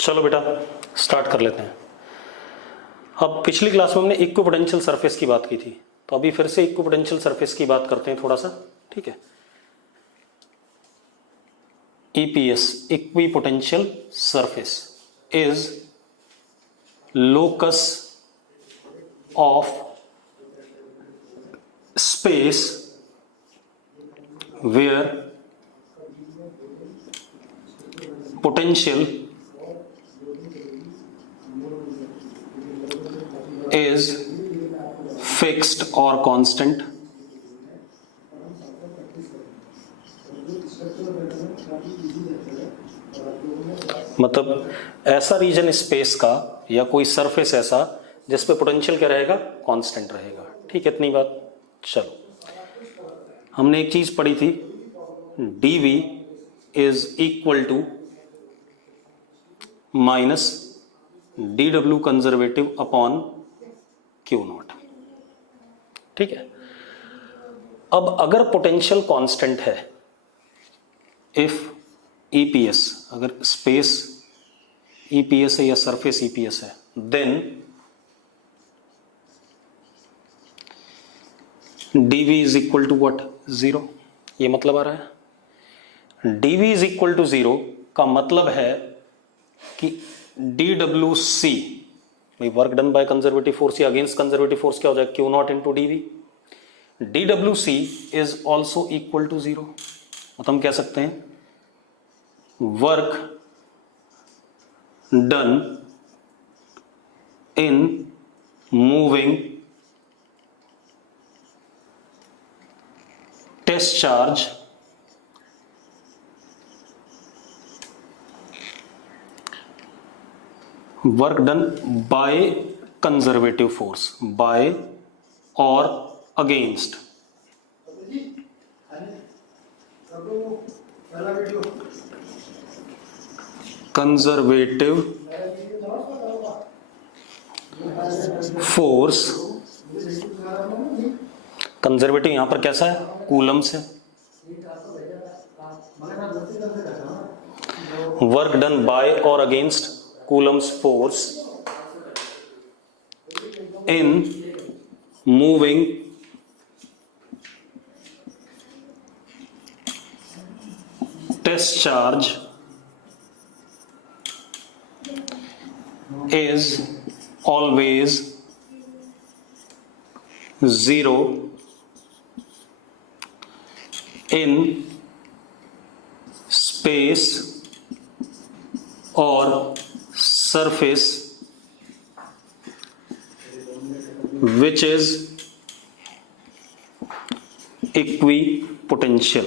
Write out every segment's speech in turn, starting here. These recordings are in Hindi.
चलो बेटा स्टार्ट कर लेते हैं। अब पिछली क्लास में हमने इक्विपोटेंशियल सरफेस की बात की थी, तो अभी फिर से इक्विपोटेंशियल सरफेस की बात करते हैं थोड़ा सा, ठीक है। EPS equipotential surface is locus of space where potential is fixed or constant, मतलब ऐसा रीजन स्पेस का या कोई सरफेस ऐसा जिस पे पोटेंशियल क्या रहेगा, कांस्टेंट रहेगा। ठीक है, इतनी बात। चलो हमने एक चीज पढ़ी थी, dv is equal to minus dw conservative upon Q naught. ठीक है, अब अगर पोटेंशियल कांस्टेंट है, इफ EPS, अगर स्पेस EPS है या सरफेस EPS है, then dv is equal to what, 0। ये मतलब आ रहा है dv इज इक्वल टू 0 का मतलब है कि dwc, भाई work done by conservative force या अगेंस्ट कंजर्वेटिव फोर्स क्या हो जाएगा, Q naught into dv। dwc is also equal to 0, मतलब हम कह सकते हैं work done in moving test charge work done by conservative force, by और अगेंस्ट कंजर्वेटिव फोर्स। कंजर्वेटिव यहां पर कैसा है, कूलम से। वर्क डन बाय और against Coulomb's force in moving test charge is always 0 in space or surface which is equipotential।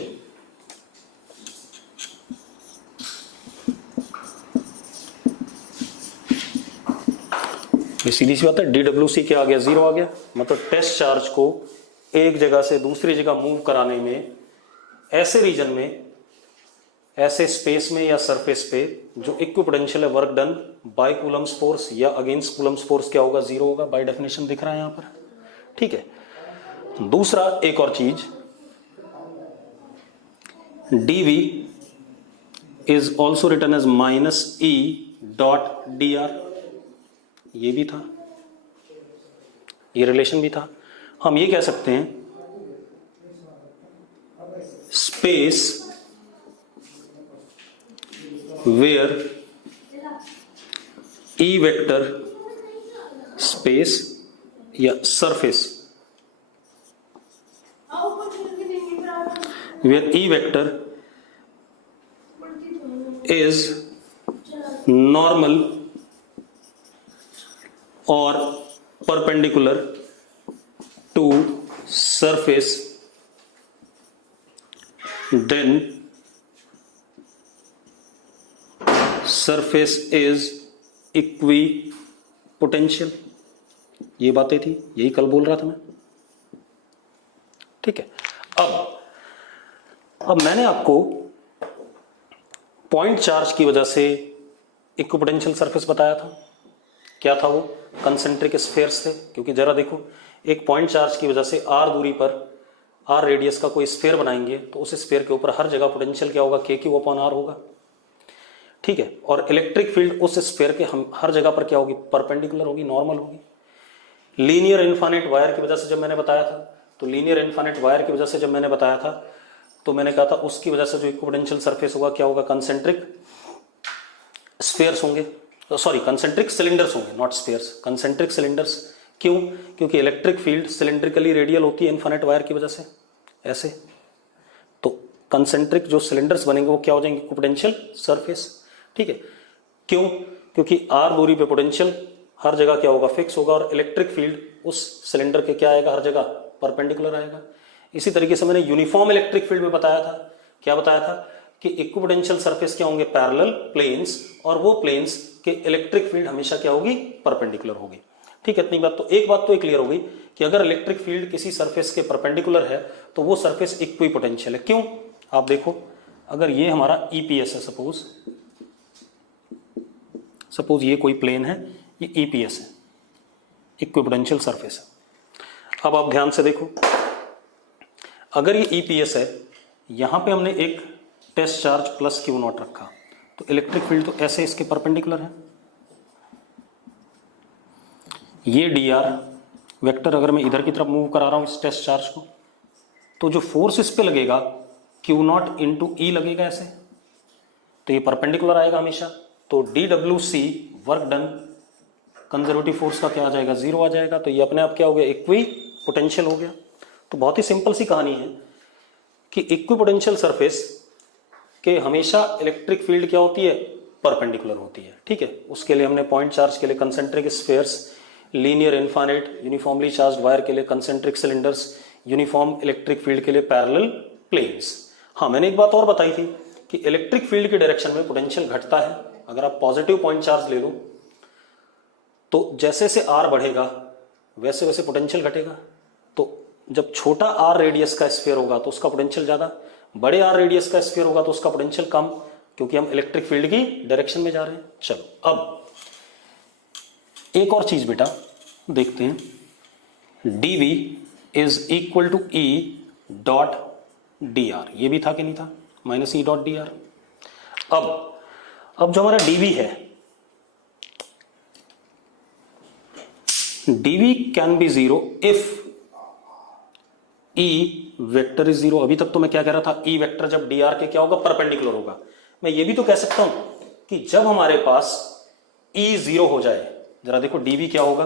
ये सीधी सी बात है, DWC क्या आ गया, 0 आ गया। मतलब टेस्ट चार्ज को एक जगह से दूसरी जगह मूव कराने में, ऐसे रीजन में, ऐसे स्पेस में या सरफेस पे जो इक्विपोटेंशियल है, work done bye Coulomb's force या अगेंस्ट कूलम्स फोर्स क्या होगा, 0 होगा। बाय डेफिनेशन दिख रहा है यहां पर। ठीक है, दूसरा एक और चीज, dv is also written as minus E dot dr। ये भी था, ये रिलेशन भी था। हम ये कह सकते हैं space where E vector space या surface where E vector is normal or perpendicular to surface, then surface is equipotential. ये बातें थी, यही कल बोल रहा था मैं। ठीक है, अब मैंने आपको पॉइंट चार्ज की वजह से इक्विपोटेंशियल सरफेस बताया था। क्या था वो, कंसेंट्रिक स्फीयर्स थे। क्योंकि जरा देखो, एक पॉइंट चार्ज की वजह से r दूरी पर, r रेडियस का कोई स्फीयर बनाएंगे तो उस स्फीयर के ऊपर हर जगह पोटेंशियल क्या होगा, KQ अपॉन R होगा। ठीक है। और इलेक्ट्रिक फील्ड उस स्फीयर के हम हर जगह पर क्या होगी, परपेंडिकुलर होगी, नॉर्मल होगी। लीनियर इनफाइनाइट वायर की वजह से जब मैंने बताया था, तो लीनियर इनफाइनाइट वायर की वजह से जब मैंने बताया था, तो मैंने कहा था उसकी वजह से जो इक्विपोटेंशियल सरफेस होगा क्या होगा, कंसेंट्रिक स्फीयर्स होंगे, सॉरी कंसेंट्रिक सिलेंडर्स होंगे, नॉट स्फीयर्स, कंसेंट्रिक सिलेंडर्स। क्यों? क्योंकि इलेक्ट्रिक फील्ड सिलेंड्रिकली रेडियल होती है इनफाइनाइट वायर की वजह से, ऐसे। तो कंसेंट्रिक जो सिलेंडर्स बनेंगे वो क्या हो जाएंगे, इक्विपोटेंशियल सरफेस, ठीक है। क्यों? क्योंकि आर दूरी पे पोटेंशियल हर जगह क्या होगा, फिक्स होगा, और इलेक्ट्रिक फील्ड उस सिलेंडर के क्या आएगा, हर जगह परपेंडिकुलर आएगा। इसी तरीके से मैंने यूनिफॉर्म इलेक्ट्रिक फील्ड में बताया था, क्या बताया था कि इक्विपोटेंशियल सरफेस क्या होंगे, पैरेलल प्लेन्स, और वो प्लेन्स के इलेक्ट्रिक फील्ड हमेशा क्या होगी, परपेंडिकुलर होगी, ठीक है। इतनी बात तो, एक बात तो क्लियर हो गई कि अगर इलेक्ट्रिक फील्ड किसी सरफेस के परपेंडिकुलर है तो वो सरफेस इक्विपोटेंशियल है। क्यों? आप देखो, अगर ये हमारा ईपीएस है, सपोज ये कोई प्लेन है, ये ईपीएस है, इक्विपोटेंशियल सरफेस है। अब आप ध्यान से देखो, अगर ये ईपीएस है, यहां पे हमने एक test charge plus Q naught रखा, तो इलेक्ट्रिक फील्ड तो ऐसे इसके परपेंडिकुलर है। ये डी आर वेक्टर अगर मैं इधर की तरफ मूव करा रहा हूं इस टेस्ट चार्ज को, तो जो फोर्स इस पे लगेगा क्यू नॉट इंटू ई लगेगा ऐसे, तो ये परपेंडिकुलर आएगा हमेशा। तो D W C work done, conservative force का क्या आ जाएगा, 0 आ जाएगा। तो ये अपने आप क्या हो गया, इक्वी पोटेंशियल हो गया। तो बहुत ही सिंपल सी कहानी है कि इक्वी पोटेंशियल सरफेस के हमेशा इलेक्ट्रिक फील्ड क्या होती है, परपेंडिकुलर होती है, ठीक है। उसके लिए हमने पॉइंट चार्ज के लिए concentric spheres, linear infinite uniformly charge wire के लिए concentric cylinders, uniform electric field के लिए पैरेलल प्लेन्स। हाँ, मैंने एक बात और बताई थी कि इलेक्ट्रिक फील्ड की डायरेक्शन में पोटेंशियल घटता है। अगर आप पॉजिटिव पॉइंट चार्ज ले लो तो जैसे जैसे आर बढ़ेगा वैसे वैसे पोटेंशियल घटेगा। तो जब छोटा आर रेडियस का स्फीयर होगा तो उसका पोटेंशियल ज्यादा, बड़े आर रेडियस का स्फीयर होगा तो उसका पोटेंशियल कम, क्योंकि हम इलेक्ट्रिक फील्ड की डायरेक्शन में जा रहे हैं। चलो अब एक और चीज बेटा देखते हैं, dv is equal to E dot D R, ये भी था कि नहीं था, minus E dot D R. अब जो हमारा dv है, dv can be 0 if e vector is 0। अभी तक तो मैं क्या कह रहा था, e वेक्टर जब dr के क्या होगा, परपेंडिकुलर होगा। मैं ये भी तो कह सकता हूं कि जब हमारे पास e 0 हो जाए, जरा देखो dv क्या होगा,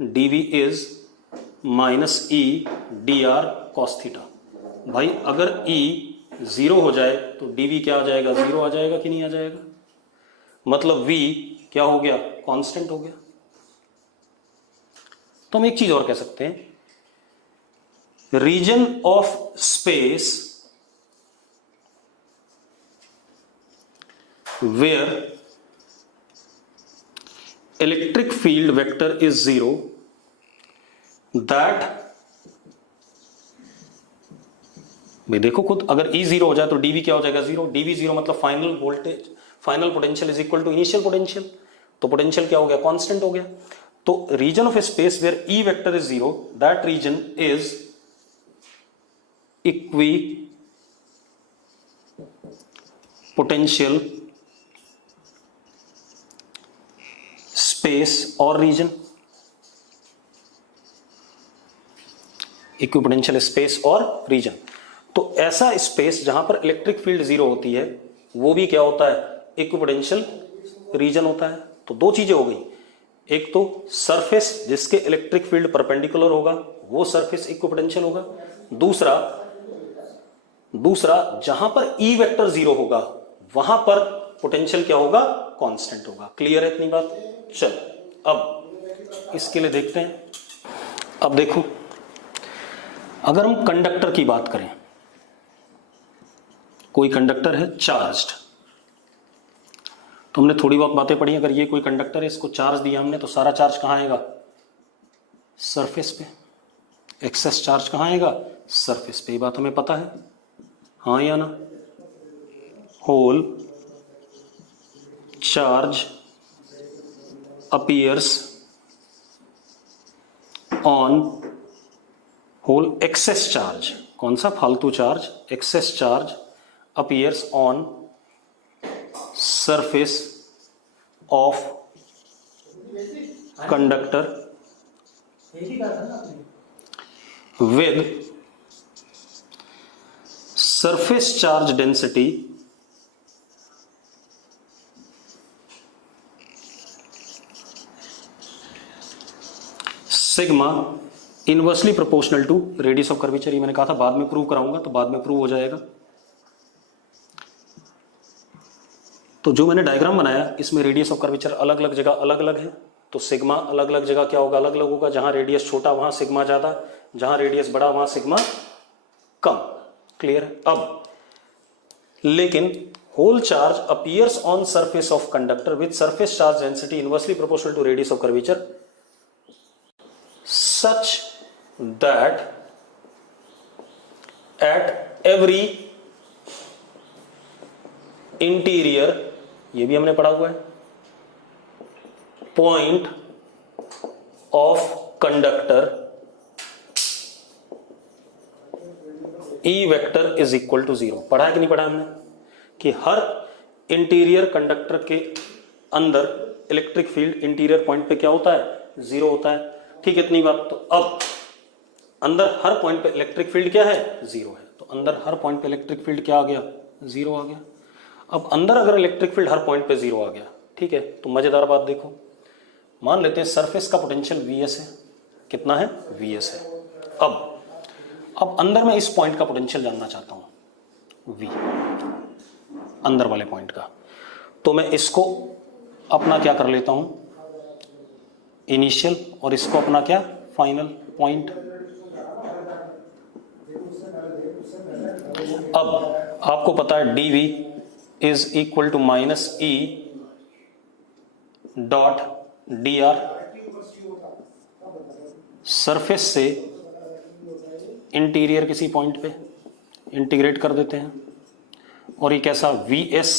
dv is minus E D R cos theta. भाई अगर e 0 हो जाए तो dv क्या आ जाएगा, 0 आ जाएगा कि नहीं आ जाएगा, मतलब v क्या हो गया, कांस्टेंट हो गया। तो हम एक चीज और कह सकते हैं, region of space where electric field vector is 0, that, भाई देखो खुद, अगर E 0 हो जाए तो dV क्या हो जाएगा, 0। dV 0 मतलब final voltage, final potential is equal to initial potential, तो पोटेंशियल क्या हो गया, कांस्टेंट हो गया। तो region of space where E vector is 0, that region is equipotential space और रीजन, इक्विपोटेंशियल स्पेस और रीजन। तो ऐसा स्पेस जहां पर इलेक्ट्रिक फील्ड 0 होती है वो भी क्या होता है, इक्विपोटेंशियल रीजन होता है। तो दो चीजें हो गई, एक तो सरफेस जिसके इलेक्ट्रिक फील्ड परपेंडिकुलर होगा वो सरफेस इक्विपोटेंशियल होगा, दूसरा जहां पर E वेक्टर 0 होगा वहां पर पोटेंशियल क्या होगा, कांस्टेंट होगा। क्लियर है इतनी बात। चलो अब इसके लिए देखते हैं। अब देखो, अगर हम कंडक्टर की बात करें, कोई कंडक्टर है चार्ज्ड, तो हमने थोड़ी बहुत बातें पढ़ी, अगर ये कोई कंडक्टर है, इसको चार्ज दिया हमने, तो सारा चार्ज कहां आएगा, सरफेस पे। एक्सेस चार्ज कहां आएगा, सरफेस पे। ये बात हमें पता है, हाँ या ना। Whole charge appears on, whole excess charge, कौन सा फालतू charge, excess charge appears on surface of conductor with surface charge density sigma inversely proportional to radius of curvature. ये मैंने कहा था बाद में प्रूव कराऊंगा, तो बाद में प्रूव हो जाएगा। तो जो मैंने डायग्राम बनाया इसमें रेडियस ऑफ कर्वेचर अलग अलग जगह अलग अलग है, तो सिग्मा अलग अलग जगह क्या होगा, अलग अलग होगा। जहां रेडियस छोटा वहां सिग्मा ज्यादा, जहां रेडियस बड़ा वहां सिग्मा कम। क्लियर है? अब लेकिन whole charge appears on surface of conductor with surface charge density inversely proportional to radius of curvature such that at every interior, ये भी हमने पढ़ा हुआ है, point of conductor E vector is equal to 0। पढ़ा है कि नहीं पढ़ा हमने कि हर इंटीरियर कंडक्टर के अंदर इलेक्ट्रिक फील्ड इंटीरियर पॉइंट पे क्या होता है, 0 होता है। ठीक है, इतनी बात। तो अब अंदर हर पॉइंट पे इलेक्ट्रिक फील्ड क्या है, 0 है। तो अंदर हर पॉइंट पे इलेक्ट्रिक फील्ड क्या आ गया, 0 आ गया। अब अंदर अगर इलेक्ट्रिक फील्ड हर पॉइंट पे 0 आ गया, ठीक है, तो मजेदार बात देखो, मान लेते हैं सरफेस का पोटेंशियल Vs है। कितना है, Vs है। अब अंदर मैं इस पॉइंट का पोटेंशियल जानना चाहता हूं, V, अंदर वाले पॉइंट का। तो मैं इसको अपना क्या कर लेता हूं, इनिशियल, और इसको अपना क्या, फाइनल पॉइंट। अब आपको पता है dv is equal to minus E dot dr। Surface से इंटीरियर किसी पॉइंट पे इंटीग्रेट कर देते हैं, और ये कैसा vs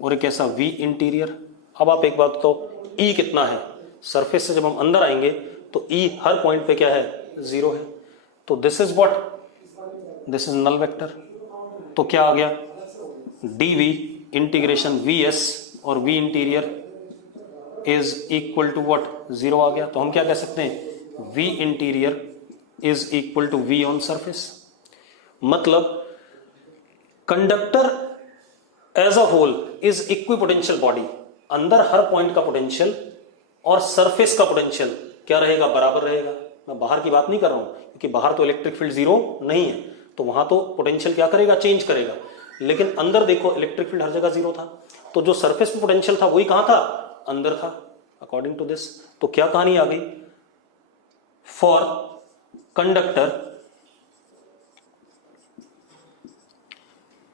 और ये कैसा v इंटीरियर। अब आप एक बात तो, e कितना है, सरफेस से जब हम अंदर आएंगे तो E हर पॉइंट पे क्या है, 0 है। तो this is what, this is null vector. तो क्या आ गया, dv इंटीग्रेशन vs और v interior is equal to what, 0 आ गया। तो हम क्या कह सकते हैं, v interior is equal to v on surface. मतलब conductor as a whole is equipotential body. अंदर हर पॉइंट का पोटेंशियल और सरफेस का पोटेंशियल क्या रहेगा, बराबर रहेगा। मैं बाहर की बात नहीं कर रहा हूं, क्योंकि बाहर तो इलेक्ट्रिक फील्ड 0 नहीं है, तो वहां तो पोटेंशियल क्या करेगा, चेंज करेगा। लेकिन अंदर देखो इलेक्ट्रिक फील्ड हर जगह 0 था, तो जो सरफेस पे पोटेंशियल था वही कहां था, अंदर था, अकॉर्डिंग टू दिस। तो क्या कहानी आ गई, for conductor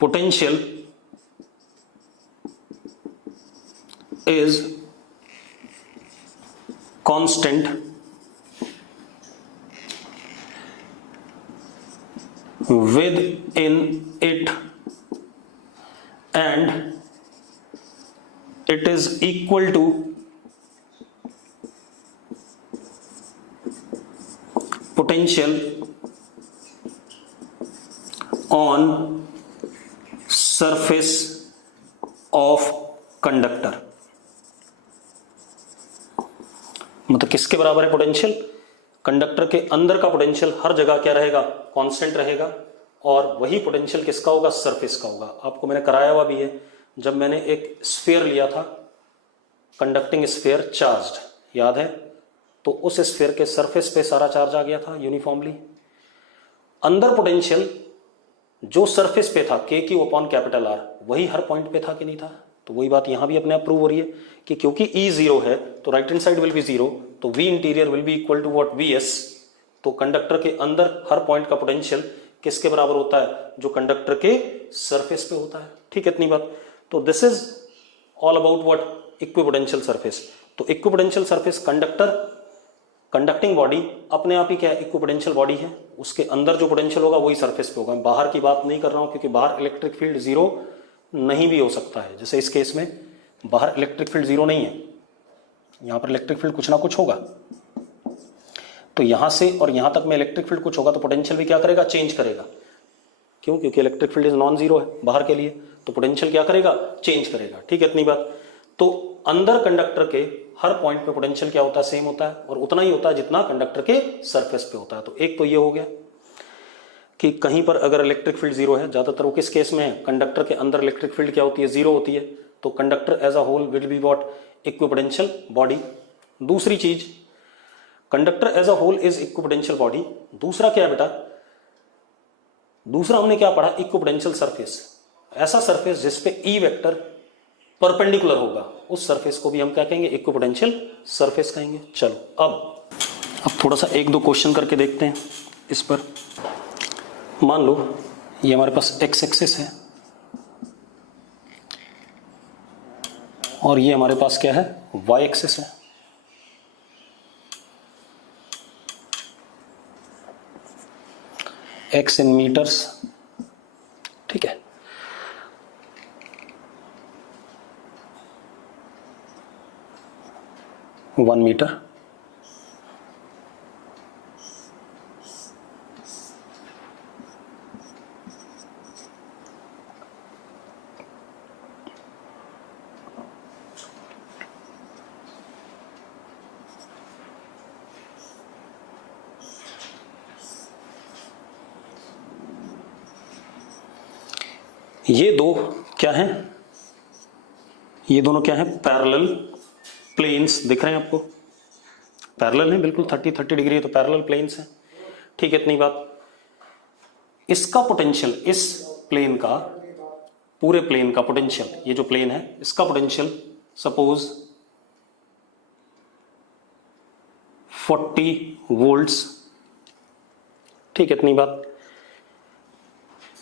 potential is constant within it and it is equal to potential on surface of conductor। मतलब किसके बराबर है पोटेंशियल, कंडक्टर के अंदर का पोटेंशियल हर जगह क्या रहेगा, कांस्टेंट रहेगा, और वही पोटेंशियल किसका होगा, सरफेस का होगा। आपको मैंने कराया हुआ भी है, जब मैंने एक स्फीयर लिया था, कंडक्टिंग स्फीयर चार्ज्ड, याद है, तो उस स्फीयर के सरफेस पे सारा चार्ज आ गया था यूनिफॉर्मली। अंदर पोटेंशियल जो सरफेस पे था के क्यू अपॉन कैपिटल आर, वही हर पॉइंट पे था कि नहीं था। तो वही बात यहां भी अपने आप प्रूव हो रही है कि क्योंकि E 0 है तो right hand side will be 0, तो V interior will be equal to what, Vs। तो कंडक्टर के अंदर हर पॉइंट का पोटेंशियल किसके बराबर होता है, जो कंडक्टर के सरफेस पे होता है। ठीक है, इतनी बात। तो this is all about what, equipotential surface. तो इक्विपोटेंशियल सरफेस, कंडक्टिंग बॉडी अपने आप ही क्या है, इक्विपोटेंशियल बॉडी है, उसके अंदर जो पोटेंशियल होगा वही सरफेस पे होगा। बाहर की बात नहीं कर रहा हूं, क्योंकि बाहर इलेक्ट्रिक फील्ड 0 नहीं भी हो सकता है। जैसे इस केस में बाहर इलेक्ट्रिक फील्ड 0 नहीं है, यहां पर इलेक्ट्रिक फील्ड कुछ ना कुछ होगा। तो यहां से और यहां तक में इलेक्ट्रिक फील्ड कुछ होगा, तो पोटेंशियल भी क्या करेगा, चेंज करेगा। क्यों? क्योंकि electric field is non zero है बाहर के लिए, तो पोटेंशियल क्या करेगा? चेंज करेगा। ठीक है, इतनी बात। तो अंदर कंडक्टर के हर पॉइंट पे पोटेंशियल क्या होता है? सेम होता है, और उतना ही होता है जितना कंडक्टर के सरफेस पे होता है। तो एक तो ये हो गया कि कहीं पर अगर इलेक्ट्रिक फील्ड जीरो है, ज्यादातर वो किस केस में है? कंडक्टर के अंदर इलेक्ट्रिक फील्ड क्या होती है? जीरो होती है। तो conductor as a whole will be what? Equipotential body. दूसरी चीज, conductor as a whole is equipotential body. दूसरा क्या है बेटा? दूसरा हमने क्या पढ़ा? Equipotential surface. ऐसा सरफेस जिसपे ई वेक्टर परपेंडिकुलर होगा, उस सरफेस को भी हम क्या कहेंगे? इक्विपोटेंशियल सरफेस कहेंगे। चलो अब थोड़ा सा एक दो क्वेश्चन करके देखते हैं इस पर। मान लो ये हमारे पास एक्स एक्सिस है और ये हमारे पास क्या है? वाई एक्सिस है। एक्स इन मीटर्स, ठीक है। One metre. ये दो क्या हैं? ये दोनों क्या हैं? Parallel planes. दिख रहे हैं आपको? पैरेलल हैं बिल्कुल, 30 डिग्री है तो पैरेलल प्लेन्स हैं। ठीक है, इतनी बात। इसका पोटेंशियल, इस प्लेन का, पूरे प्लेन का पोटेंशियल, ये जो प्लेन है इसका पोटेंशियल सपोज 40 वोल्ट्स। ठीक है, इतनी बात।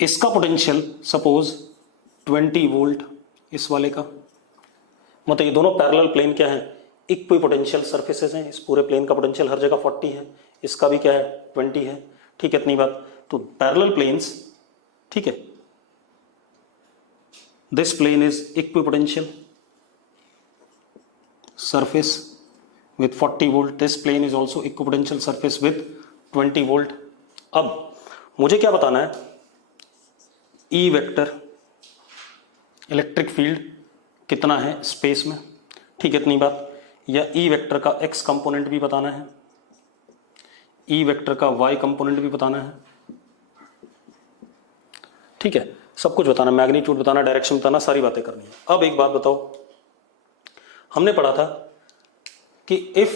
इसका पोटेंशियल सपोज 20 वोल्ट, इस वाले का। मतलब ये दोनों पैरेलल प्लेन क्या है? इक्विपोटेंशियल सरफेसेस हैं। इस पूरे प्लेन का पोटेंशियल हर जगह 40 है, इसका भी क्या है? 20 है। ठीक है, इतनी बात। तो पैरेलल प्लेन्स, ठीक है, this plane is equipotential surface with 40 volt. This plane is also equipotential surface with 20 volt. अब मुझे क्या बताना है? E वेक्टर इलेक्ट्रिक फील्ड कितना है स्पेस में। ठीक है, इतनी बात। या E वेक्टर का x कंपोनेंट भी बताना है, E वेक्टर का y कंपोनेंट भी बताना है। ठीक है, सब कुछ बताना, मैग्नीट्यूड बताना, डायरेक्शन बताना, सारी बातें करनी है। अब एक बात बताओ, हमने पढ़ा था कि if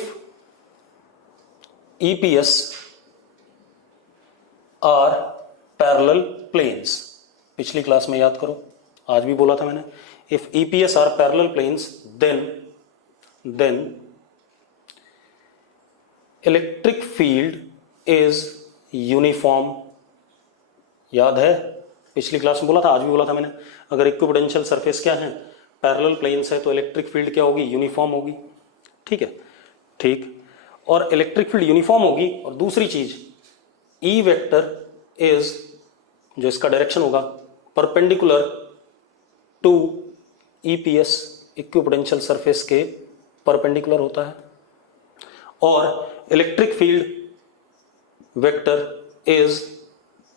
EPS are parallel planes, पिछली क्लास में याद करो, आज भी बोला था मैंने, if EPS are parallel planes then electric field is uniform. याद है? पिछली क्लास में बोला था, आज भी बोला था मैंने। अगर इक्विपोटेंशियल सरफेस क्या है? पैरेलल प्लेन्स है, तो इलेक्ट्रिक फील्ड क्या होगी? यूनिफॉर्म होगी। ठीक है, ठीक। और इलेक्ट्रिक फील्ड यूनिफॉर्म होगी, और दूसरी चीज E वेक्टर इज, जो इसका डायरेक्शन होगा, perpendicular to EPS, equipotential surface के परपेंडिकुलर होता है। और electric field vector is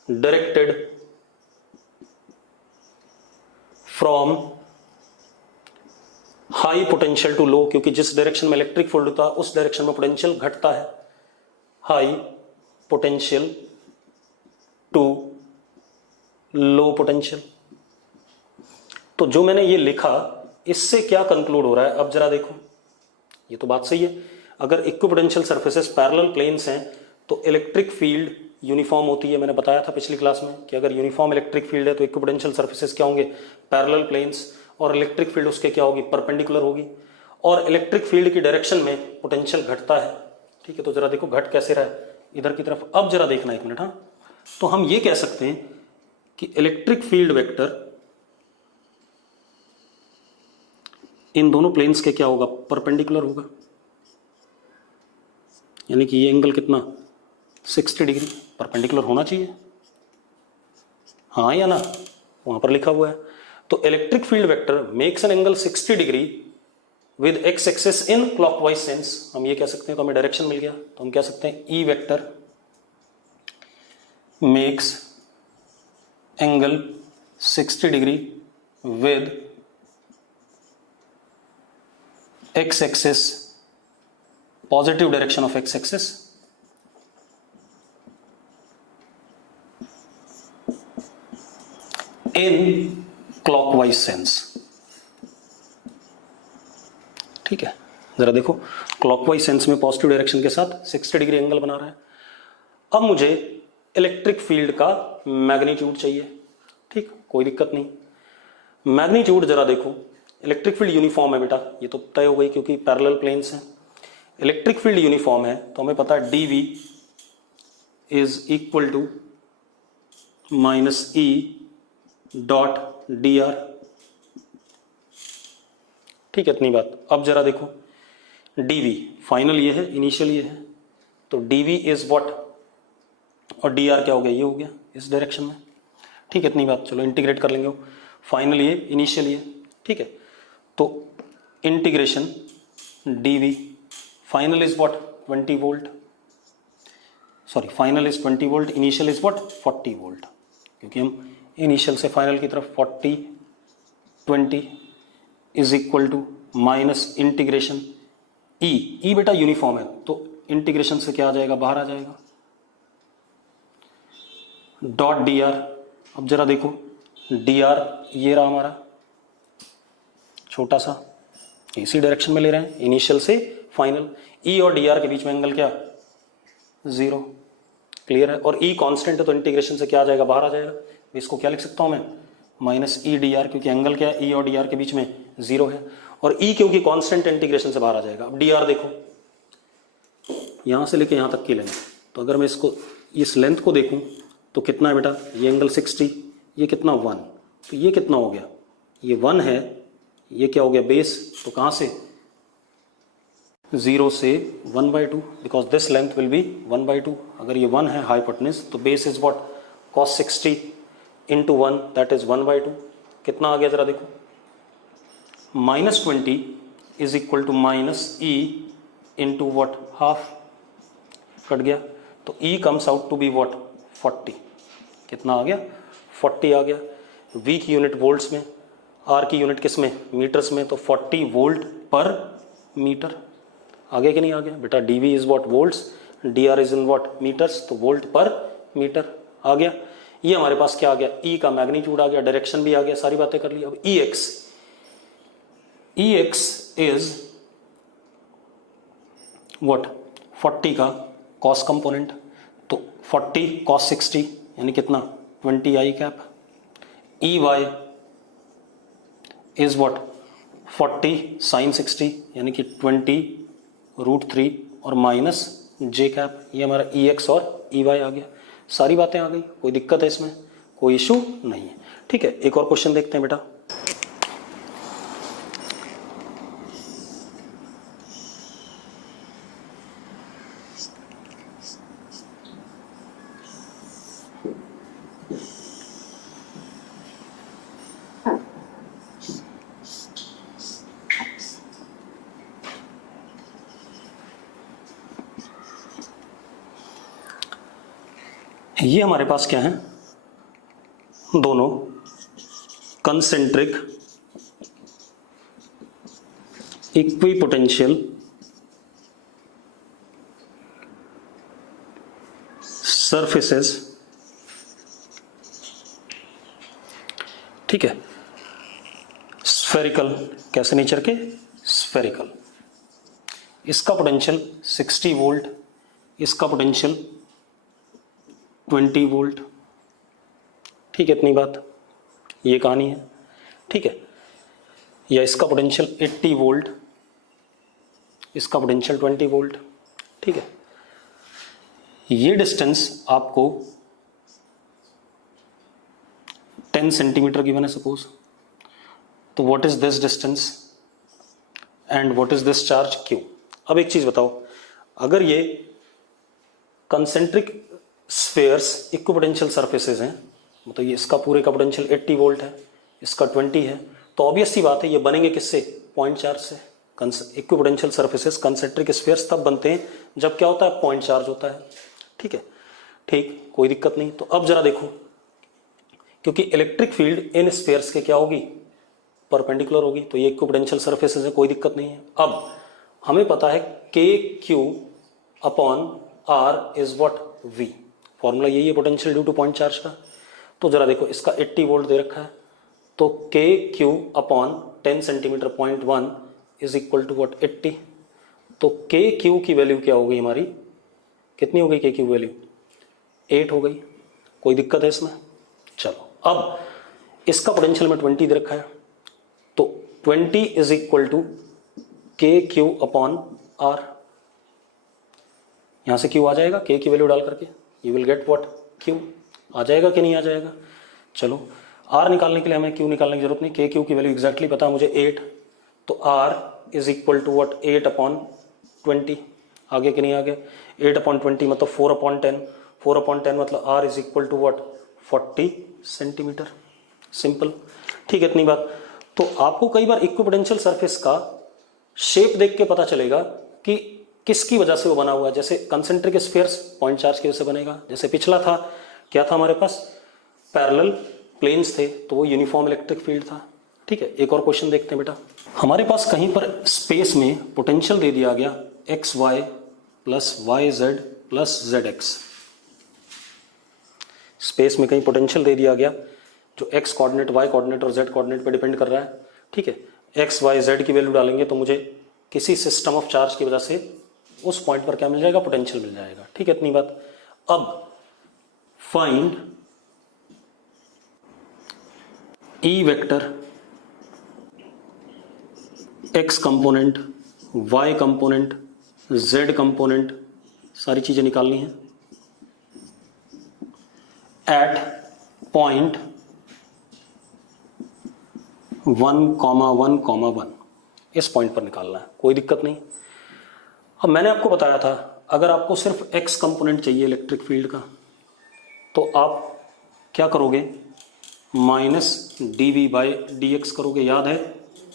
directed from high potential to low, क्योंकि जिस डायरेक्शन में इलेक्ट्रिक फील्ड होता है उस डायरेक्शन में पोटेंशियल घटता है। High potential to low potential. तो जो मैंने ये लिखा, इससे क्या कंक्लूड हो रहा है? अब जरा देखो, ये तो बात सही है। अगर इक्विपोटेंशियल सरफेसेस पैरेलल प्लेन्स हैं तो इलेक्ट्रिक फील्ड यूनिफॉर्म होती है। मैंने बताया था पिछली क्लास में कि अगर यूनिफॉर्म इलेक्ट्रिक फील्ड है तो इक्विपोटेंशियल सरफेसेस क्या होंगे? Parallel planes. और इलेक्ट्रिक फील्ड उसके क्या होगी? परपेंडिकुलर होगी। और इलेक्ट्रिक फील्ड की डायरेक्शन में पोटेंशियल घटता है। ठीक है, तो जरा देखो घट कैसे रहा है इधर की तरफ। अब जरा देखना एक मिनट। हाँ, तो हम ये कह सकते हैं कि इलेक्ट्रिक फील्ड वेक्टर इन दोनों प्लेन्स के क्या होगा? परपेंडिकुलर होगा। यानी कि ये एंगल कितना? 60 डिग्री परपेंडिकुलर होना चाहिए। हाँ या ना? वहां पर लिखा हुआ है। तो electric field vector makes an angle 60 degree with x axis in clockwise sense. हम ये कह सकते हैं, तो हमें डायरेक्शन मिल गया, तो हम कह सकते हैं E vector makes angle 60 degree with x axis, positive direction of x axis, in clockwise sense. ठीक है, जरा देखो, क्लॉकवाइज सेंस में पॉजिटिव डायरेक्शन के साथ 60 डिग्री एंगल बना रहा है। अब मुझे इलेक्ट्रिक फील्ड का मैग्नीट्यूड चाहिए। ठीक, कोई दिक्कत नहीं। मैग्नीट्यूड जरा देखो, इलेक्ट्रिक फील्ड यूनिफॉर्म है बेटा, ये तो तय हो गई क्योंकि पैरेलल प्लेन्स हैं। इलेक्ट्रिक फील्ड यूनिफॉर्म है तो हमें पता है dv is equal to minus E dot D R. ठीक है, इतनी बात। अब जरा देखो, dv फाइनल ये है, इनिशियल ये है, तो dv इज व्हाट, और dr क्या हो गया, ये हो गया इस डायरेक्शन में। ठीक है, इतनी बात। चलो इंटीग्रेट कर लेंगे, फाइनल ये, इनिशियल ये। ठीक है, तो integration dv final is what 20 volt, sorry final is 20 volt, initial is what 40 volt, क्योंकि हम इनिशियल से फाइनल की तरफ 40 20 is equal to minus integration E बेटा यूनिफॉर्म है तो इंटीग्रेशन से क्या आ जाएगा, बाहर आ जाएगा, डॉट डी आर। अब जरा देखो, डी आर ये रहा हमारा छोटा सा, इसी डायरेक्शन में ले रहे हैं इनिशियल से फाइनल। ई और डी आर के बीच में एंगल क्या, 0। क्लियर है, और ई कांस्टेंट है तो इंटीग्रेशन से क्या आ जाएगा, बाहर आ जाएगा। इसको क्या लिख सकता हूं मैं, माइनस ई डी आर, क्योंकि एंगल क्या है, ई और डी आर के बीच में 0 है, और ई क्योंकि कांस्टेंट इंटीग्रेशन से बाहर आ जाएगा। अब डी आर देखो, यहां से लेके यहां तक की लेंथ, तो अगर मैं इसको इस लेंथ को देखूं तो कितना है बेटा, ये एंगल 60, ये कितना 1, तो ये कितना हो गया, ये 1 है, ये क्या हो गया बेस, तो कहां से 0 से 1/2, because this length will be 1/2। अगर ये 1 है हाइपोटेन्यूज तो base is what cos 60 into 1 that is 1/2। कितना आ गया जरा देखो, -20 is equal to minus E into what half, cut गया, तो E comes out to be what 40। कितना आ गया, 40 आ गया। वी की यूनिट वोल्ट्स में, आर की यूनिट किस में, मीटर्स में, तो 40 वोल्ट पर मीटर। आ गया कि नहीं आ गया बेटा, D V is what volts, D R is in what metres, तो वोल्ट पर मीटर आ गया। ये हमारे पास क्या आ गया, ई का मैग्नीट्यूड आ गया, डायरेक्शन भी आ गया, सारी बातें कर ली। अब ई एक्स इज व्हाट 40 का कॉस कंपोनेंट, तो 40 कॉस 60 यानी कितना 20 i cap. E Y is what 40 sine 60 यानी कि 20√3 और माइनस जे कैप। ये हमारा ई एक्स और ई वाई आ गया, सारी बातें आ गई, कोई दिक्कत है इसमें, कोई इशू नहीं है। ठीक है, एक और क्वेश्चन देखते हैं बेटा। ये हमारे पास क्या है, दोनों कंसेंट्रिक इक्विपोटेंशियल सरफेसेस। ठीक है, स्फेरिकल, कैसे नेचर के, स्फेरिकल। इसका पोटेंशियल 60 वोल्ट, इसका पोटेंशियल 20 वोल्ट। ठीक है, इतनी बात, ये कहानी है। ठीक है, या इसका पोटेंशियल 80 वोल्ट, इसका पोटेंशियल 20 वोल्ट। ठीक है, ये डिस्टेंस आपको 10 सेंटीमीटर गिवन है सपोज, तो what is this distance and what is this charge Q. अब एक चीज बताओ, अगर ये कंसेंट्रिक स्फेयर्स इक्विपोटेंशियल सरफेसेस हैं, मतलब ये इसका पूरे का पोटेंशियल 80 वोल्ट है, इसका 20 है, तो ऑब्वियस सी बात है ये बनेंगे किससे, पॉइंट चार्ज से। इक्विपोटेंशियल सरफेसेस कंसेंट्रिक स्फेयर्स तब बनते हैं जब क्या होता है, पॉइंट चार्ज होता है। ठीक है, ठीक, कोई दिक्कत नहीं। तो अब जरा देखो, क्योंकि इलेक्ट्रिक फील्ड इन स्फीयर्स के क्या होगी, परपेंडिकुलर होगी, तो ये इक्विपोटेंशियल सरफेसेस है, कोई दिक्कत नहीं है। अब हमें पता है K Q upon R is what, वी, फॉर्मूला यही है potential due to point charge का। तो जरा देखो इसका 80 वोल्ट दे रखा है, तो K Q upon 10 centimetre 0.1 is equal to what, 80। तो के क्यू की वैल्यू क्या हो गई हमारी, कितनी हो गई के क्यू वैल्यू, 8 हो गई। कोई दिक्कत है इसमें? चलो अब इसका पोटेंशियल में 20 दे रखा है, तो 20 is equal to K Q upon are. यहां से क्यू आ जाएगा, के की वैल्यू डाल करके you will get what, Q. आ जाएगा कि नहीं आ जाएगा? चलो आर निकालने के लिए हमें क्यू निकालने की जरूरत नहीं, के क्यू की वैल्यू एग्जैक्टली पता है मुझे 8, तो R is equal to what, 8 upon 20। आगे कि नहीं आ गया? 8 अपॉन 20 मतलब 4 अपॉन 10, 4 अपॉन 10 मतलब R is equal to what, 40 centimetre. Simple, ठीक है इतनी बात। तो आपको कई बार इक्विपोटेंशियल सरफेस का शेप देख के पता चलेगा कि किसकी वजह से वो बना हुआ है। जैसे कंसेंट्रिक स्फीयर्स पॉइंट चार्ज की वजह से बनेगा, जैसे पिछला था क्या था हमारे पास, पैरेलल प्लेन्स थे, तो वो यूनिफॉर्म इलेक्ट्रिक फील्ड था। ठीक है, एक और क्वेश्चन देखते हैं बेटा। हमारे पास कहीं पर स्पेस में पोटेंशियल दे दिया गया X Y plus Y Z plus Z X. Space में कहीं पोटेंशियल दे दिया गया जो एक्स कोऑर्डिनेट, वाई कोऑर्डिनेट और जेड कोऑर्डिनेट पे डिपेंड कर रहा है। ठीक है, एक्स वाई जेड की वैल्यू डालेंगे तो मुझे किसी सिस्टम ऑफ चार्ज की वजह से उस पॉइंट पर क्या मिल जाएगा, पोटेंशियल मिल जाएगा। ठीक है इतनी बात। अब find E vector X component, Y component, Z component, सारी चीजें निकालनी है एट पॉइंट 1,1,1, इस पॉइंट पर निकालना है, कोई दिक्कत नहीं। अब मैंने आपको बताया था अगर आपको सिर्फ एक्स कंपोनेंट चाहिए इलेक्ट्रिक फील्ड का, तो आप क्या करोगे, minus D V by D X करोगे। याद है,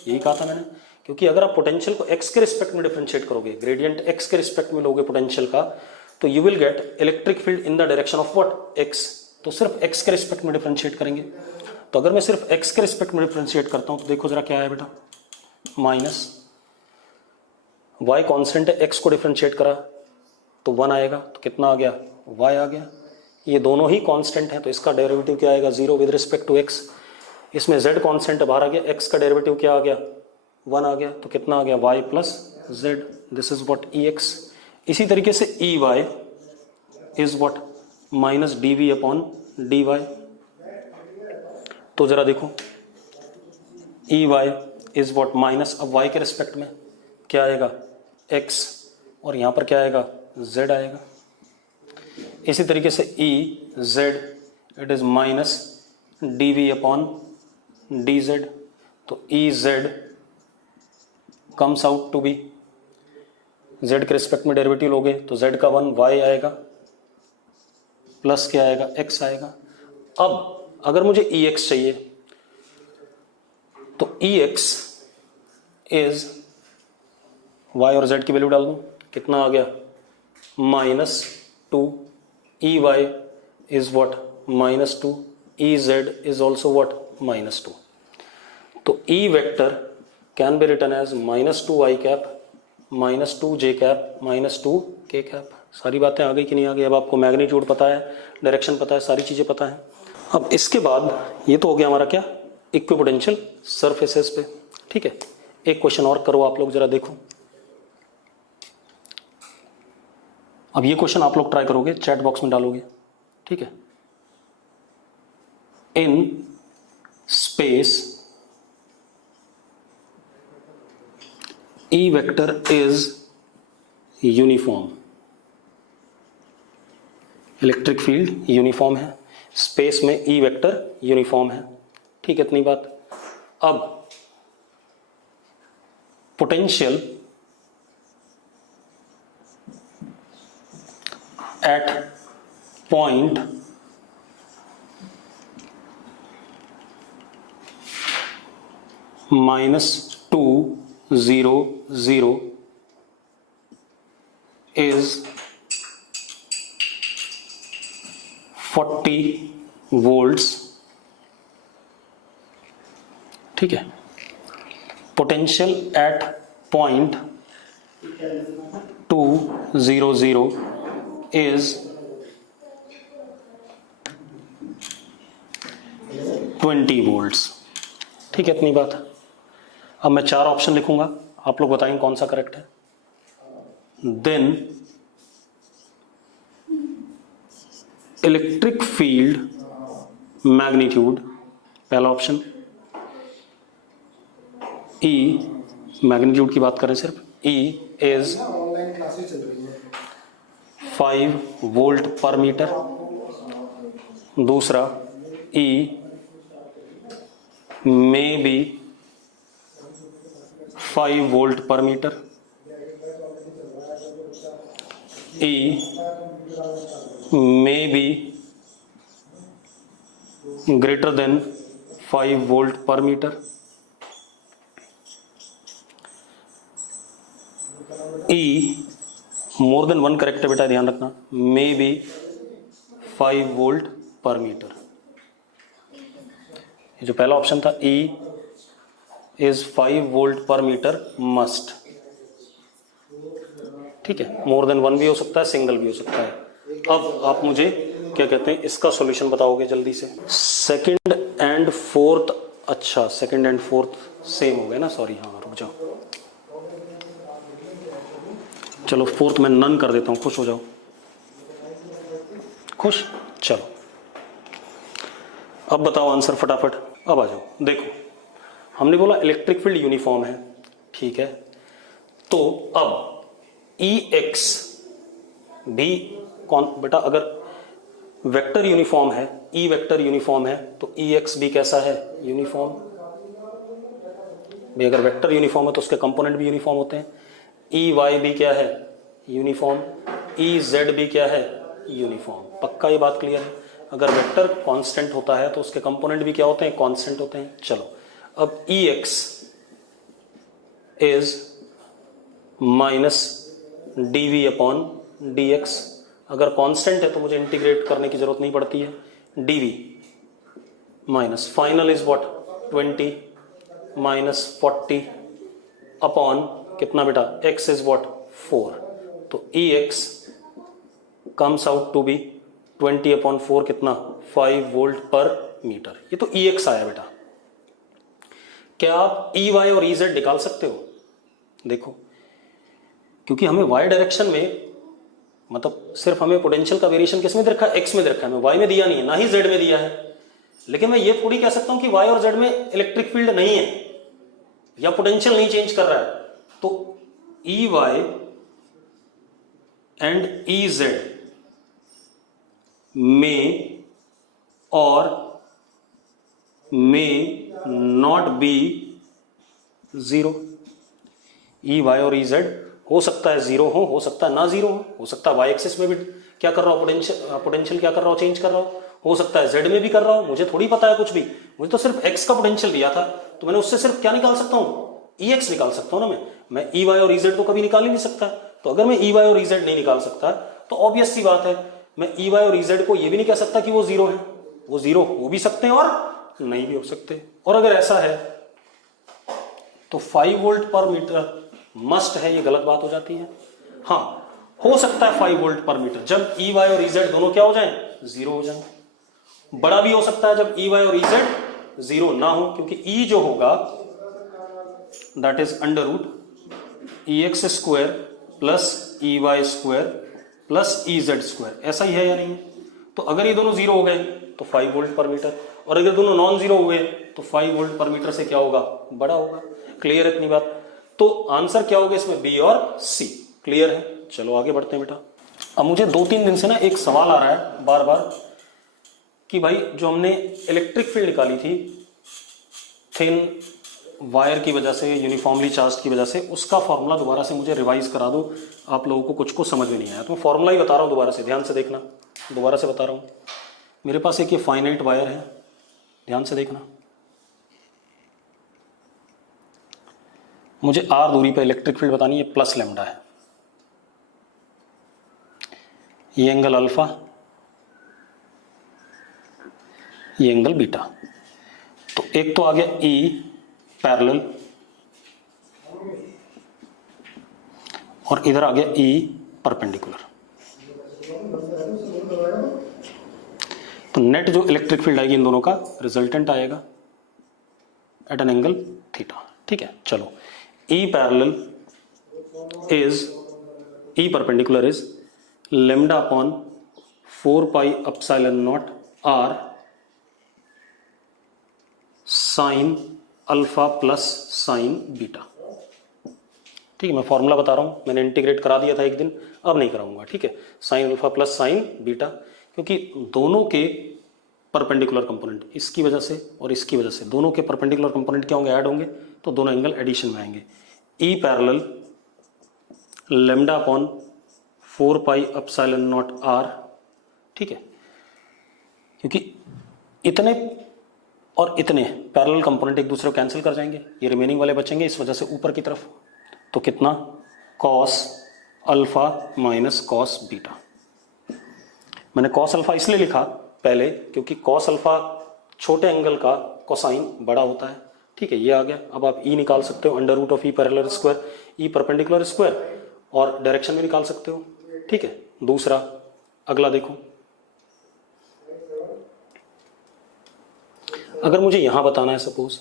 यही कहा था मैंने, क्योंकि अगर आप पोटेंशियल को एक्स के रिस्पेक्ट में डिफरेंशिएट करोगे, ग्रेडियंट एक्स के रिस्पेक्ट में लोगे पोटेंशियल का, तो you will gate electric field in the direction of what, x. तो सिर्फ एक्स के रिस्पेक्ट में डिफरेंशिएट करेंगे। तो अगर मैं सिर्फ एक्स के रिस्पेक्ट में डिफरेंशिएट करता हूं तो देखो जरा क्या है बेटा, माइनस वाई कॉन्स्टेंट है, एक्स को डिफरेंशिएट करा तो 1 आएगा, तो कितना आ गया, वाई आ गया। ये दोनों ही कांस्टेंट हैं, तो इसका डेरिवेटिव क्या आएगा, 0 विद रिस्पेक्ट टू एक्स। इसमें z कांस्टेंट है, बाहर आ गया, x का डेरिवेटिव क्या आ गया, 1 आ गया, तो कितना आ गया, y plus Z. This is what E X. इसी तरीके से E Y is what, minus D V upon D Y. तो जरा देखो, E Y is what, minus, अब y के रिस्पेक्ट में क्या आएगा, x, और यहां पर क्या आएगा, z आएगा। इसी तरीके से E Z it is minus D V upon D Z. तो E Z comes out to be, Z के रिस्पेक्ट में डेरिवेटिव लोगे तो जेड का 1 वाई आएगा प्लस क्या आएगा, एक्स आएगा। अब अगर मुझे ई एक्स चाहिए तो ई एक्स इज, वाई और जेड की वैल्यू डाल दूं, कितना आ गया, -2। E Y is what, -2। E Z is also what, -2। तो E vector can be written as -2 I cap, -2 J cap, -2 K cap. सारी बातें आ गई कि नहीं आ गई? अब आपको मैग्नीट्यूड पता है, डायरेक्शन पता है, सारी चीजें पता है। अब इसके बाद ये तो हो गया हमारा क्या, इक्विपोटेंशियल सरफेसेस पे। ठीक है, एक क्वेश्चन और करो आप लोग, जरा देखो। अब ये क्वेश्चन आप लोग ट्राई करोगे, चैट बॉक्स में डालोगे। ठीक है, in space E vector is uniform, electric field uniform है, स्पेस में ई वेक्टर यूनिफॉर्म है। ठीक है इतनी बात। अब potential at point -2,0,0 is 40 volts ठीक है, potential at point 2 0 0 is 20 volts. ठीक है, इतनी बात। अब मैं 4 ऑप्शन लिखूंगा, आप लोग बताएंगे कौन सा करेक्ट है। देन इलेक्ट्रिक फील्ड मैग्नीट्यूड, पहला ऑप्शन। ई, मैग्नीट्यूड की बात करें सिर्फ, E is 5 volt per metre. दूसरा, E may be 5 volt per metre. E may be greater than 5 volt per metre. E more than 1 correct है बेटा, ध्यान रखना, may be 5 volt per metre. ये जो पहला ऑप्शन था, E is 5 volt per metre must. ठीक है, मोर देन 1 भी हो सकता है, सिंगल भी हो सकता है। अब आप मुझे क्या कहते हैं, इसका सॉल्यूशन बताओगे जल्दी से। सेकंड एंड फोर्थ, अच्छा सेकंड एंड फोर्थ सेम हो गए ना, सॉरी, हाँ रुक जाओ, चलो फोर्थ में नन कर देता हूं, खुश हो जाओ, खुश। चलो अब बताओ आंसर फटाफट, अब आ जाओ। देखो, हमने बोला इलेक्ट्रिक फील्ड यूनिफॉर्म है, ठीक है, तो अब ई एक्स भी कौन बेटा, अगर वेक्टर यूनिफॉर्म है, ई वेक्टर यूनिफॉर्म है, तो ई एक्स भी कैसा है, यूनिफॉर्म। भी अगर वेक्टर यूनिफॉर्म है तो उसके कंपोनेंट भी यूनिफॉर्म होते हैं। ई वाई भी क्या है, यूनिफॉर्म। ई जेड भी क्या है, यूनिफॉर्म। पक्का ये बात क्लियर है। अगर वेक्टर कांस्टेंट होता है तो उसके कंपोनेंट भी क्या होते हैं, कांस्टेंट होते हैं। चलो, अब E X is minus D V upon D X. अगर कांस्टेंट है तो मुझे इंटीग्रेट करने की जरूरत नहीं पड़ती है। D V minus final is what, 20 minus 40 upon कितना बेटा, x इज व्हाट, 4। तो E X comes out to be 20 upon 4 कितना, 5 वोल्ट पर मीटर। ये तो ई एक्स आया बेटा। क्या आप ई वाई और ई जेड निकाल सकते हो? देखो, क्योंकि हमें वाई डायरेक्शन में, मतलब सिर्फ हमें पोटेंशियल का वेरिएशन किस में दे रखा है, एक्स में दे रखा है, हमें वाई में दिया नहीं है, ना ही जेड में दिया है। लेकिन मैं ये थोड़ी कह सकता हूं कि वाई और जेड में इलेक्ट्रिक फील्ड नहीं है या पोटेंशियल नहीं चेंज कर रहा है। तो E Y and E Z में और may not be zero. E Y और ई जेड हो सकता है जीरो हो सकता है ना जीरो हो सकता है वाई एक्सिस में भी क्या कर रहा हूं, पोटेंशियल क्या कर रहा हूं, चेंज कर रहा हूं, हो सकता है जेड में भी कर रहा हूं, मुझे थोड़ी पता है कुछ भी। मुझे तो सिर्फ एक्स का पोटेंशियल दिया था, तो मैंने उससे सिर्फ क्या निकाल सकता हूं, ई एक्स निकाल सकता हूं ना। मैं ई वाई और ई जेड तो कभी निकाल ही नहीं सकता। तो अगर मैं ई वाई और ई जेड नहीं निकाल सकता तो ऑब्वियस सी बात है, मैं ई वाई और ई जेड को ये भी नहीं कह सकता कि वो जीरो है। वो जीरो हो भी सकते हैं और नहीं भी हो सकते। और अगर ऐसा है तो 5 वोल्ट पर मीटर मस्ट है, ये गलत बात हो जाती है। हाँ, हो सकता है 5 वोल्ट पर मीटर जब ई वाई और ई जेड दोनों क्या हो जाएं, जीरो हो जाएं। बड़ा भी हो सकता है जब ई वाई और ई जेड जीरो ना हो, क्योंकि ई जो होगा that is under root E X square plus E Y square plus E Z square. ऐसा ही है या नहीं? तो अगर ये दोनों जीरो हो गए तो 5 वोल्ट पर मीटर, और अगर दोनों नॉन जीरो हुए तो 5 वोल्ट पर मीटर से क्या होगा, बड़ा होगा। क्लियर है इतनी बात? तो आंसर क्या होगा इसमें, बी और सी। क्लियर है? चलो आगे बढ़ते हैं बेटा। अब मुझे 2-3 दिन से ना एक सवाल आ रहा है बार बार कि भाई जो हमने इलेक्ट्रिक फील्ड निकाली थी थिन वायर की वजह से, यूनिफॉर्मली चार्ज की वजह से, उसका फॉर्मूला दोबारा से मुझे रिवाइज करा दो। आप लोगों को कुछ को समझ में नहीं आया तो मैं फॉर्मूला ही बता रहा हूं, दोबारा से ध्यान से देखना। दोबारा से बता रहा हूं, मेरे पास एक ये फाइनाइट वायर है, ध्यान से देखना। मुझे आर दूरी पर इलेक्ट्रिक फील्ड बतानी है, प्लस लैम्डा है। ये एंगल अल्फा, ये एंगल बीटा। तो एक तो आ गया ई पैरेलल, और इधर आ गया ई परपेंडिकुलर। तो नेट जो इलेक्ट्रिक फील्ड आएगी इन दोनों का रिजल्टेंट आएगा एट एन एंगल थीटा। ठीक है, चलो E parallel is, E perpendicular is lambda upon 4 pi epsilon naught R sine alpha plus sine beta. ठीक है, मैं फॉर्मूला बता रहा हूं, मैंने इंटीग्रेट करा दिया था एक दिन, अब नहीं कराऊंगा। ठीक है, sign alpha plus sine beta, क्योंकि दोनों के परपेंडिकुलर कंपोनेंट, इसकी वजह से और इसकी वजह से, दोनों के परपेंडिकुलर कंपोनेंट क्या होंगे, ऐड होंगे, तो दोनों एंगल एडिशन में आएंगे। E parallel lambda upon 4 pi epsilon naught R. ठीक है, क्योंकि इतने और इतने पैरेलल कंपोनेंट एक दूसरे को कैंसिल कर जाएंगे, ये रिमेनिंग वाले बचेंगे, इस वजह से ऊपर की तरफ, तो कितना, cos alpha minus cos beta. मैंने कॉस अल्फा इसलिए लिखा पहले क्योंकि कॉस अल्फा छोटे एंगल का कोसाइन बड़ा होता है। ठीक है, ये आ गया। अब आप ई निकाल सकते हो, under root of E parallel square, E perpendicular square, और डायरेक्शन भी निकाल सकते हो। ठीक है, दूसरा अगला देखो, अगर मुझे यहां बताना है सपोज,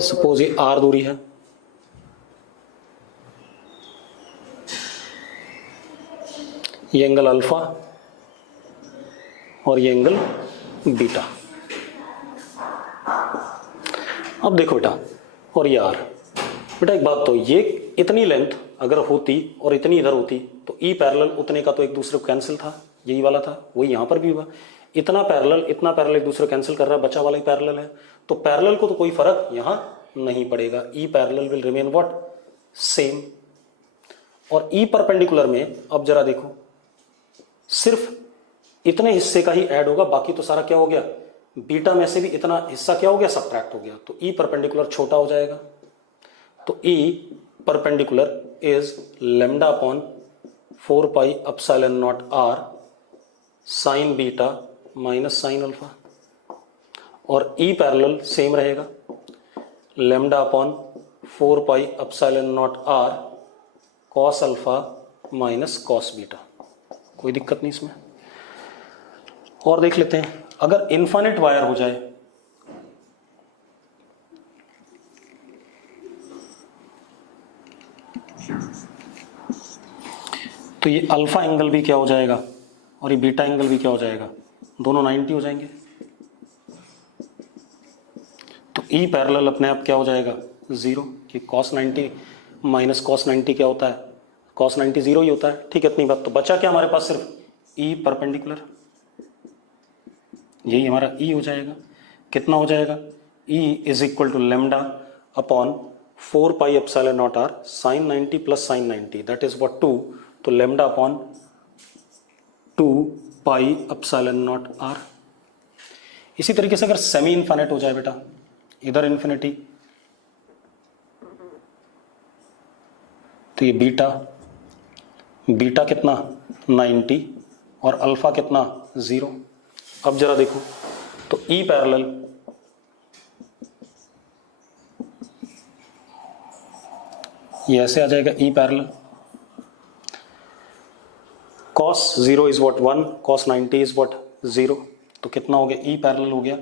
सपोज ये आर दूरी है, ये एंगल अल्फा और ये एंगल बीटा। अब देखो बेटा, और ये आर, बेटा एक बात तो, ये इतनी लेंथ अगर होती और इतनी इधर होती तो ई पैरेलल उतने का तो एक दूसरे को कैंसिल था, यही वाला था, वही यहां पर भी हुआ। इतना पैरेलल एक दूसरे को कैंसिल कर रहा है, बचा वाला ही पैरेलल है, तो पैरेलल को तो कोई फर्क यहां नहीं पड़ेगा। E parallel will remain what, same. और ई परपेंडिकुलर में अब जरा देखो, सिर्फ इतने हिस्से का ही ऐड होगा, बाकी तो सारा क्या हो गया, बीटा में से भी इतना हिस्सा क्या हो गया, सब्ट्रैक्ट हो गया, तो ई परपेंडिकुलर छोटा हो जाएगा। तो E perpendicular is lambda upon 4 pi epsilon naught R sine beta minus sine alpha, और ई पैरेलल सेम रहेगा, lambda upon 4 pi epsilon naught R cos alpha minus cos beta. कोई दिक्कत नहीं इसमें। और देख लेते हैं, अगर इनफाइनाइट वायर हो जाए, तो ये अल्फा एंगल भी क्या हो जाएगा और ये बीटा एंगल भी क्या हो जाएगा, दोनों 90 हो जाएंगे। तो ई पैरेलल अपने आप क्या हो जाएगा, 0, कि cos 90 माइनस cos 90 क्या होता है, cos 90 0 ही होता है। ठीक है, इतनी बात। तो बचा क्या हमारे पास, सिर्फ ई परपेंडिकुलर, यही हमारा ई हो जाएगा। कितना हो जाएगा, E is equal to lambda upon 4 pi epsilon naught R sine 90 plus sine 90, that is what 2, तो lambda upon 2 pi epsilon naught R. इसी तरीके से अगर सेमी इनफाइनाइट हो जाए बेटा, इधर इन्फिनिटी, तो ये बीटा कितना 90 और अल्फा कितना 0। अब जरा देखो, तो ई पैरेलल ये ऐसे आ जाएगा, E parallel cos 0 is what 1, cos 90 is what 0, तो कितना हो गया, ई पैरेलल हो गया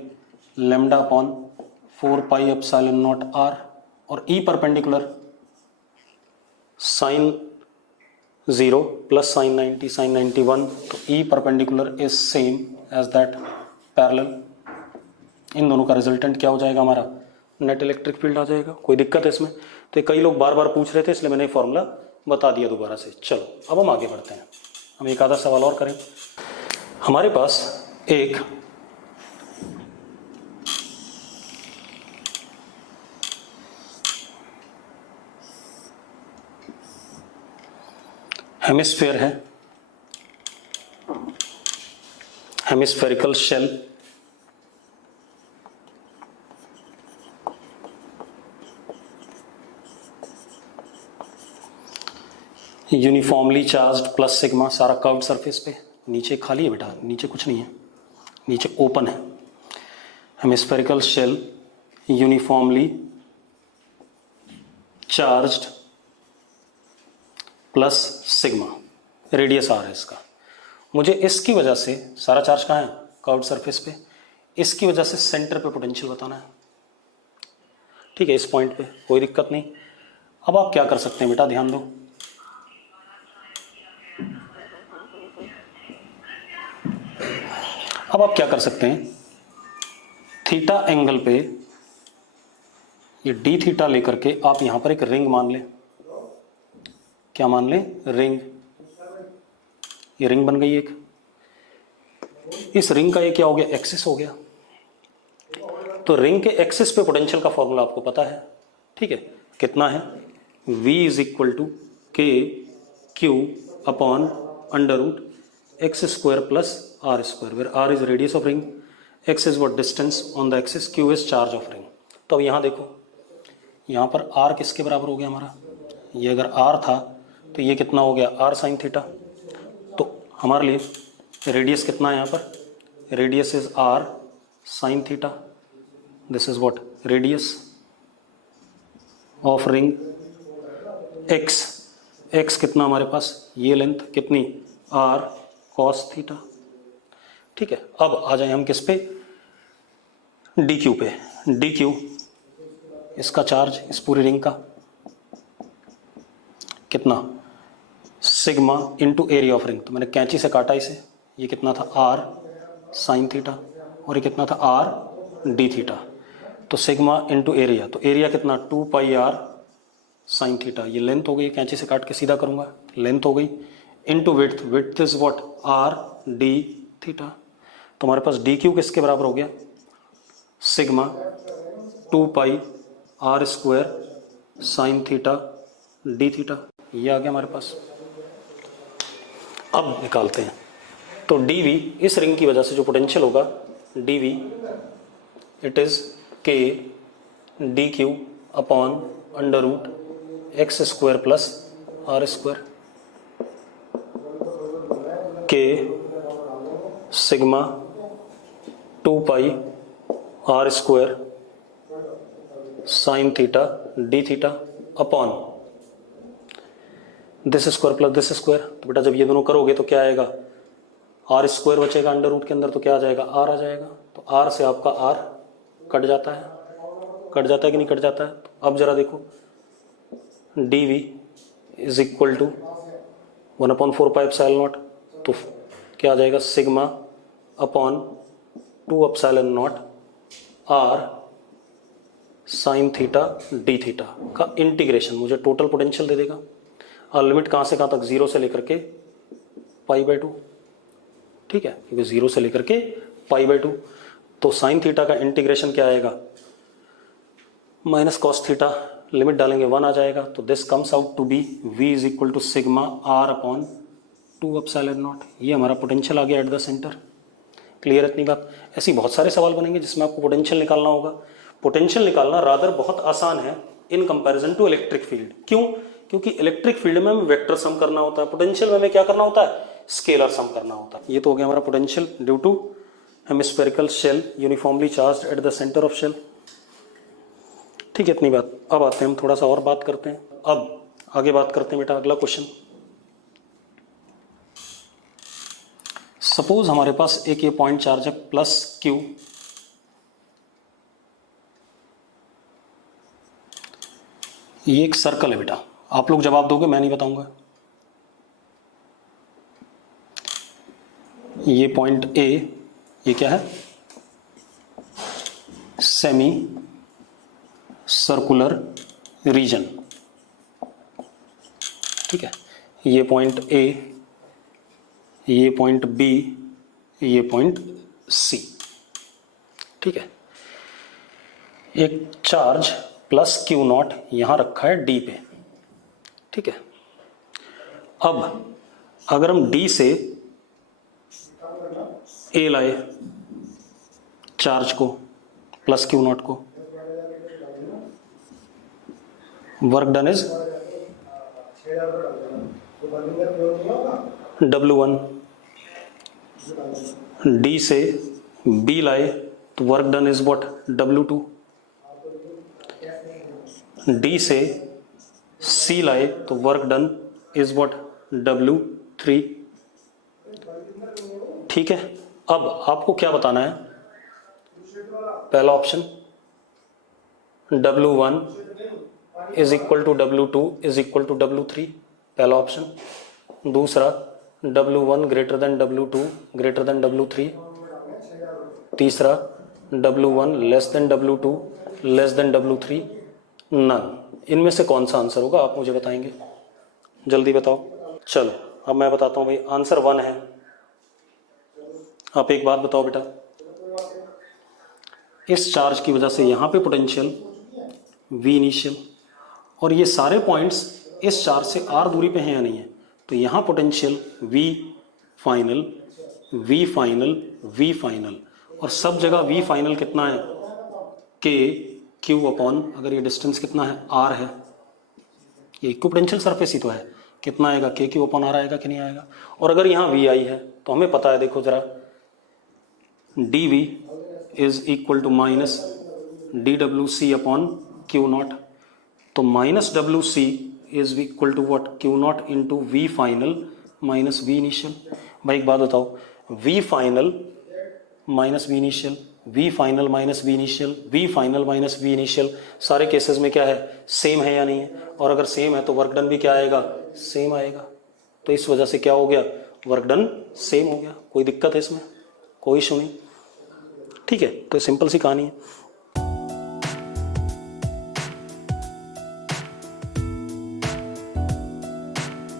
lambda upon 4 pi epsilon naught R, और E perpendicular sine 0 plus sine 90 sine 91, तो E perpendicular is same as that parallel. इन दोनों का रिजल्टेंट क्या हो जाएगा, हमारा नेट इलेक्ट्रिक फील्ड आ जाएगा। कोई दिक्कत है इसमें? तो कई लोग बार बार पूछ रहे थे, इसलिए मैंने फॉर्मूला बता दिया दोबारा से। चलो अब हम आगे बढ़ते हैं, हम एक आधा सवाल और करें। हमारे पास एक हेमिस्फीयर है, hemispherical shell, uniformly charged plus sigma, सारा कर्व्ड सरफेस पे, नीचे खाली है बेटा, नीचे कुछ नहीं है, नीचे ओपन है। Hemispherical shell uniformly charged plus sigma, radius R है इसका। मुझे इसकी वजह से, सारा चार्ज कहाँ है, कर्व्ड सरफेस पे, इसकी वजह से सेंटर पे पोटेंशियल बताना है। ठीक है, इस पॉइंट पे कोई दिक्कत नहीं। अब आप क्या कर सकते हैं बेटा, ध्यान दो। अब आप क्या कर सकते हैं, थीटा एंगल पे ये डी थीटा लेकर के आप यहां पर एक रिंग मान लें। क्या मान लें, रिंग। ये रिंग बन गई एक। इस रिंग का ये क्या हो गया, एक्सिस हो गया। तो रिंग के एक्सिस पे पोटेंशियल का फॉर्मूला आपको पता है। ठीक है, कितना है, V is equal to K Q upon under root X square plus R square, where R is radius of ring, X is what distance on the axis, Q is charge of ring. तो अब यहाँ देखो, यहाँ पर आर किसके बराबर हो गया हमारा, ये अगर आर था तो ये कितना हो गया, आर साइन थीटा। तो हमारे लिए रेडियस कितना है यहाँ पर, radius is R sine theta, this is what radius of ring. X कितना हमारे पास, ये लेंथ कितनी, आर कॉस थीटा। ठीक है, अब आ जाए हम किस पे, डी क्यू पे। डी क्यू इसका चार्ज, इस पूरी रिंग का कितना, sigma into area of ring. तो मैंने कैंची से काटा इसे, ये कितना था, आर साइन थीटा, और ये कितना था, आर डी थीटा। तो सिग्मा इंटू एरिया, तो एरिया कितना, 2 पाई आर साइन थीटा। ये लेंथ हो गई, कैंची से काट के सीधा करूंगा, लेंथ हो गई, into width, width is what, R D theta. तो हमारे पास डी क्यू किसके बराबर हो गया, sigma 2 pi R square sine theta D theta. ये आ गया हमारे पास। अब निकालते हैं। तो डी वी, इस रिंग की वजह से जो पोटेंशियल होगा, D V it is K D Q upon under root X square plus R square, K sigma 2 pi R square sine theta D theta upon this square plus this square. तो बेटा जब ये दोनों करोगे तो क्या आएगा, आर स्क्वायर बचेगा अंडर रूट के अंदर, तो क्या आ जाएगा, आर आ जाएगा। तो आर से आपका आर कट जाता है, कट जाता है कि नहीं कट जाता है। तो अब जरा देखो, D V is equal to 1/4 pi epsilon naught, तो क्या आ जाएगा, sigma upon 2 epsilon naught R sine theta D theta का इंटीग्रेशन मुझे टोटल पोटेंशियल दे देगा। और लिमिट कहाँ से कहाँ तक, 0 से लेकर के π/2। ठीक है, क्योंकि 0 से लेकर के π/2। तो साइन थीटा का इंटीग्रेशन क्या आएगा, माइनस कॉस थीटा, लिमिट डालेंगे 1 आ जाएगा। तो this comes out to be v is equal to sigma R upon 2 epsilon naught. ये हमारा पोटेंशियल आ गया एट द सेंटर। क्लियर इतनी बात। ऐसी बहुत सारे सवाल बनेंगे जिसमें आपको पोटेंशियल निकालना होगा। पोटेंशियल निकालना रादर बहुत आसान है in comparison to electric field. क्यों, क्योंकि इलेक्ट्रिक फील्ड में हमें वेक्टर सम करना होता है, पोटेंशियल में हमें क्या करना होता है, स्केलर सम करना होता है। ये तो हो गया हमारा potential due to hemispherical shell uniformly charged at the center of shell. ठीक है, इतनी बात। अब आते हैं हम थोड़ा सा और बात करते हैं। अब आगे बात करते हैं बेटा, अगला क्वेश्चन। सपोज हमारे पास एक ये पॉइंट चार्ज है प्लस क्यू, ये एक सर्कल है बेटा। आप लोग जवाब दोगे, मैं नहीं बताऊंगा। ये पॉइंट ए, ये क्या है, सेमी सर्कुलर रीजन। ठीक है, ये पॉइंट ए, ये पॉइंट बी, ये पॉइंट सी। ठीक है, एक चार्ज प्लस क्यू नॉट यहां रखा है डी पे। ठीक है, अब अगर हम डी से ए लाए चार्ज को प्लस क्यू नॉट को, work done is W1, D से B लाए तो work done is what, W2, D से C लाए तो work done is what, W3। ठीक है, अब आपको क्या बताना है, पहला option W1 is equal to W2 is equal to W3, पहला ऑप्शन। दूसरा W1 greater than W2 greater than W3। तीसरा W1 less than W2 less than W3, none. इनमें से कौन सा आंसर होगा, आप मुझे बताएंगे, जल्दी बताओ। चलो अब मैं बताता हूं भाई, आंसर 1 है। आप एक बात बताओ बेटा, इस चार्ज की वजह से यहां पे पोटेंशियल V इनिशियल, और ये सारे पॉइंट्स इस चार्ज से R दूरी पे हैं या नहीं है, तो यहां potential V final V final V final, और सब जगह V फाइनल कितना है, K Q अपॉन, अगर ये डिस्टेंस कितना है, R है, ये इक्विपोटेंशियल सरफेस ही तो है, कितना आएगा, K Q अपॉन R आएगा कि नहीं आएगा। और अगर यहाँ VI है तो हमें पता है, देखो जरा, DV is equal to minus DWC upon Q0, तो minus WC is equal to what, Q0 into V final minus V initial. भाई एक बात बताओ, V final minus V initial, V final minus V initial, V final minus V initial, सारे केसेस में क्या है, सेम है या नहीं है, और अगर सेम है तो वर्क डन भी क्या आएगा, सेम आएगा। तो इस वजह से क्या हो गया, वर्क डन सेम हो गया। कोई दिक्कत है इसमें, कोई इशू नहीं, ठीक है। तो सिंपल सी कहानी है।